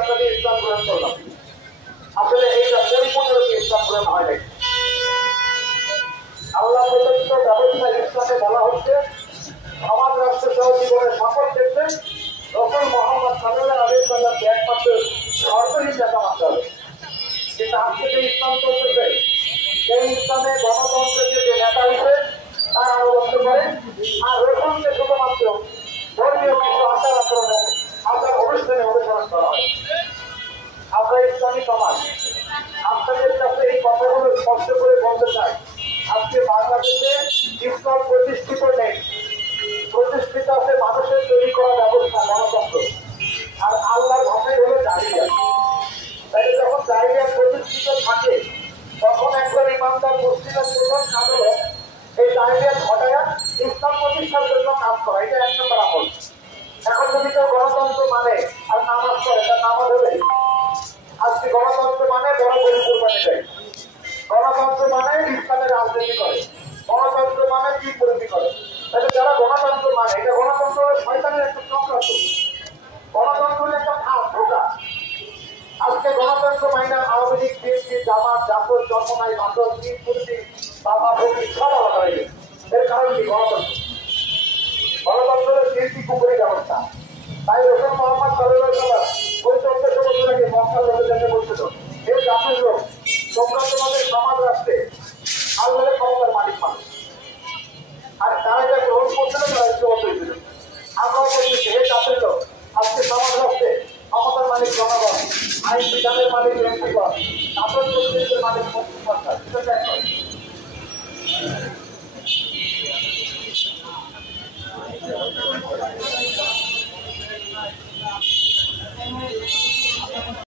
আমরা ইসলাম গ্রহণ করলাম, আসলে এইটা পরিপূর্ণরূপে ইসলাম গ্রহণ হয় নাই। আল্লাহ প্রদত্ত ব্যবস্থা ইসলামে বলা হচ্ছে সমাজ রাষ্ট্র সহ জীবনের সকল ক্ষেত্রে রসুল মোহাম্মদ সাল্লাল্লাহু আলাইহি ওয়াসাল্লামকে একমাত্র সরকারি নেতা মানতে হবে। কিন্তু আজকে যে ইসলাম চলতেছে সেই ইসলামে গণতন্ত্রের যে নেতা হিসেবে তার আনুগত্য করে, আর রসুলকে শুধুমাত্র ধর্মীয় কিছু আচার আচরণে আচার অনুষ্ঠানে অনুসরণ করা হয়। আমরা ইসলামী সমাজ আপনাদের কাছে এই কথাগুলো স্পষ্ট করে বলতে চাই, আজকে বাংলাদেশে ইসলাম প্রতিষ্ঠিত নেই, প্রতিষ্ঠিত আছে মানুষের তৈরি করা ব্যবস্থা গণতন্ত্র, আর আল্লাহর ভাষাই হলো জাহিলিয়া। তাই যখন জাহিলিয়া প্রতিষ্ঠিত থাকে তখন একজন ইমানদার মুসলিমের প্রধান কাজ হলো এই জাহিলিয়া ঘটায়া ইসলাম প্রতিষ্ঠার জন্য কাজ করা, এটা এক নম্বর আমল। এখন যদি কেউ গণতন্ত্র মানে আর নামাজ পড়ে তার নামাজ হবে? আজকে গণতন্ত্র মানে বড় বড় কোরবানি দেয়, গণতন্ত্র মানে ইসলামের রাজনীতি করে, গণতন্ত্র মানে কি পরিধি করে। তাহলে যারা গণতন্ত্র মানে এটা গণতন্ত্র শয়তানের একটা চক্রান্ত, গণতন্ত্রের একটা খাস ধোকা। আজকে গণতন্ত্র মাইনা আওয়ামী লীগ, বিএনপি, জামাত, জাসদ, জন্মনাই, মাদক, পীর পুরুষি, বাবা ভূমি সব আলাদা হয়ে গেছে। এর কারণ কি? গণতন্ত্র। গণতন্ত্রের কীর্তি কুকুরি ব্যবস্থা। তাই রসুল মোহাম্মদ সাল্লাল্লাহু আলাইহি ওয়াসাল্লাম ওই 1400 বছর আগে মক্কার লোকেদেরকে বলছিল, হে জাতির লোক, তোমরা তোমাদের সমাজ রাষ্ট্রে আল্লাহর ক্ষমতার মালিক মানুষ। আর তারা এটা গ্রহণ করছিল, তারা ইচ্ছামত হয়েছিল। আমরাও বলছি, হে জাতির লোক, আজকে সমাজ রাষ্ট্রে ক্ষমতার মালিক জনগণ, আইন বিধানের মালিক এমপি